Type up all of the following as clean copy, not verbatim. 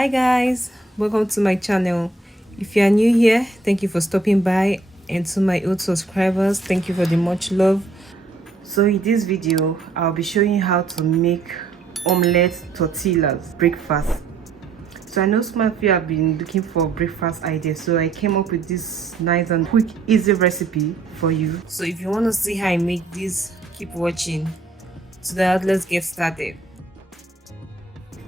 Hi guys, welcome to my channel. If you are new here, thank you for stopping by, and to my old subscribers, thank you for the much love. So in this video I'll be showing you how to make omelette tortillas breakfast. So I know some of you have been looking for breakfast ideas, so I came up with this nice and quick easy recipe for you. So if you want to see how I make this, keep watching. So that let's get started.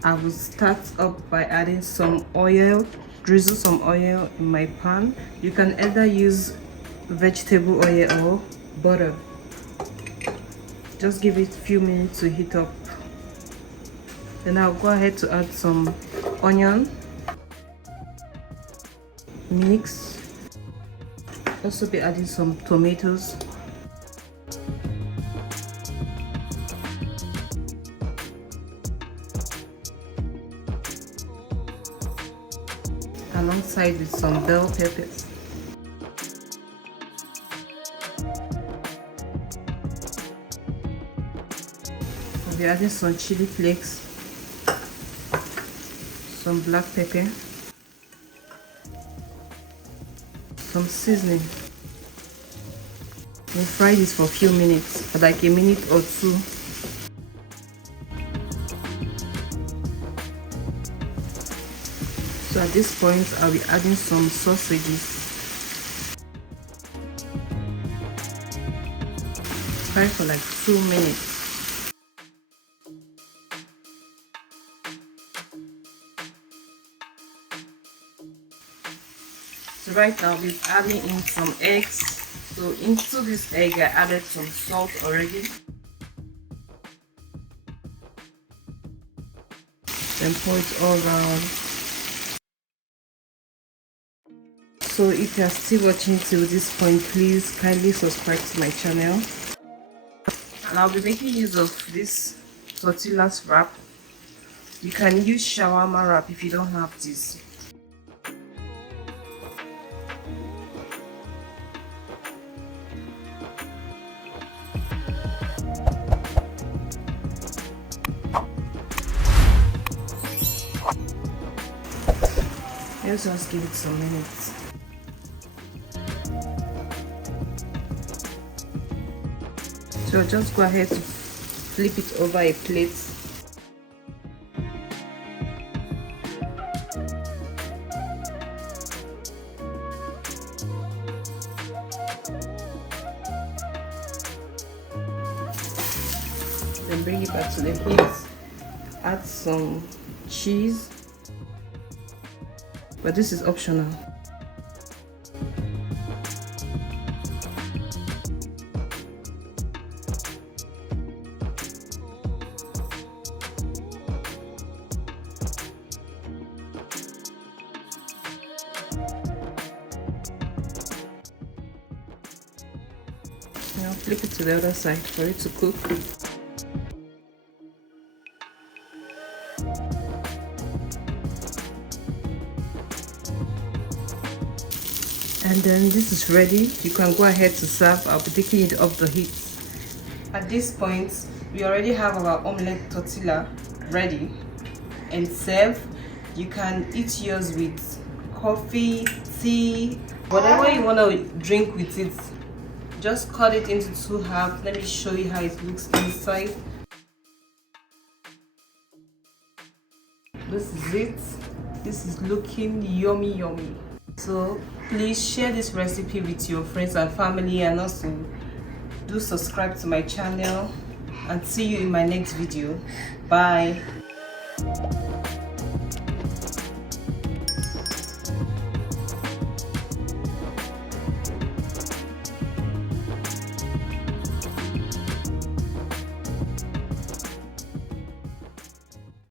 I will start up by adding some oil, drizzle some oil in my pan. You can either use vegetable oil or butter. Just give it a few minutes to heat up. Then I'll go ahead to add some onion, mix. Also be adding some tomatoes. Alongside with some bell peppers. I'll be adding some chili flakes, some black pepper, some seasoning. We'll fry this for a few minutes, for like a minute or two. So at this point, I'll be adding some sausages. Fry for like 2 minutes. So right now, we're adding in some eggs. So into this egg, I added some salt already. Then pour it all around. So if you are still watching till this point, please kindly subscribe to my channel. And I'll be making use of this tortillas wrap. You can use shawarma wrap if you don't have this. Let's just give it some minutes. So just go ahead to flip it over a plate. Then bring it back to the heat. Add some cheese, but this is optional. Now flip it to the other side for it to cook. And then this is ready. You can go ahead to serve. I'll be taking it off the heat. At this point, we already have our omelette tortilla ready and served. You can eat yours with coffee, tea, whatever you want to drink with it. Just cut it into 2 halves. Let me show you how it looks inside. This is it. This is looking yummy yummy. So please share this recipe with your friends and family, and also do subscribe to my channel, and see you in my next video. Bye.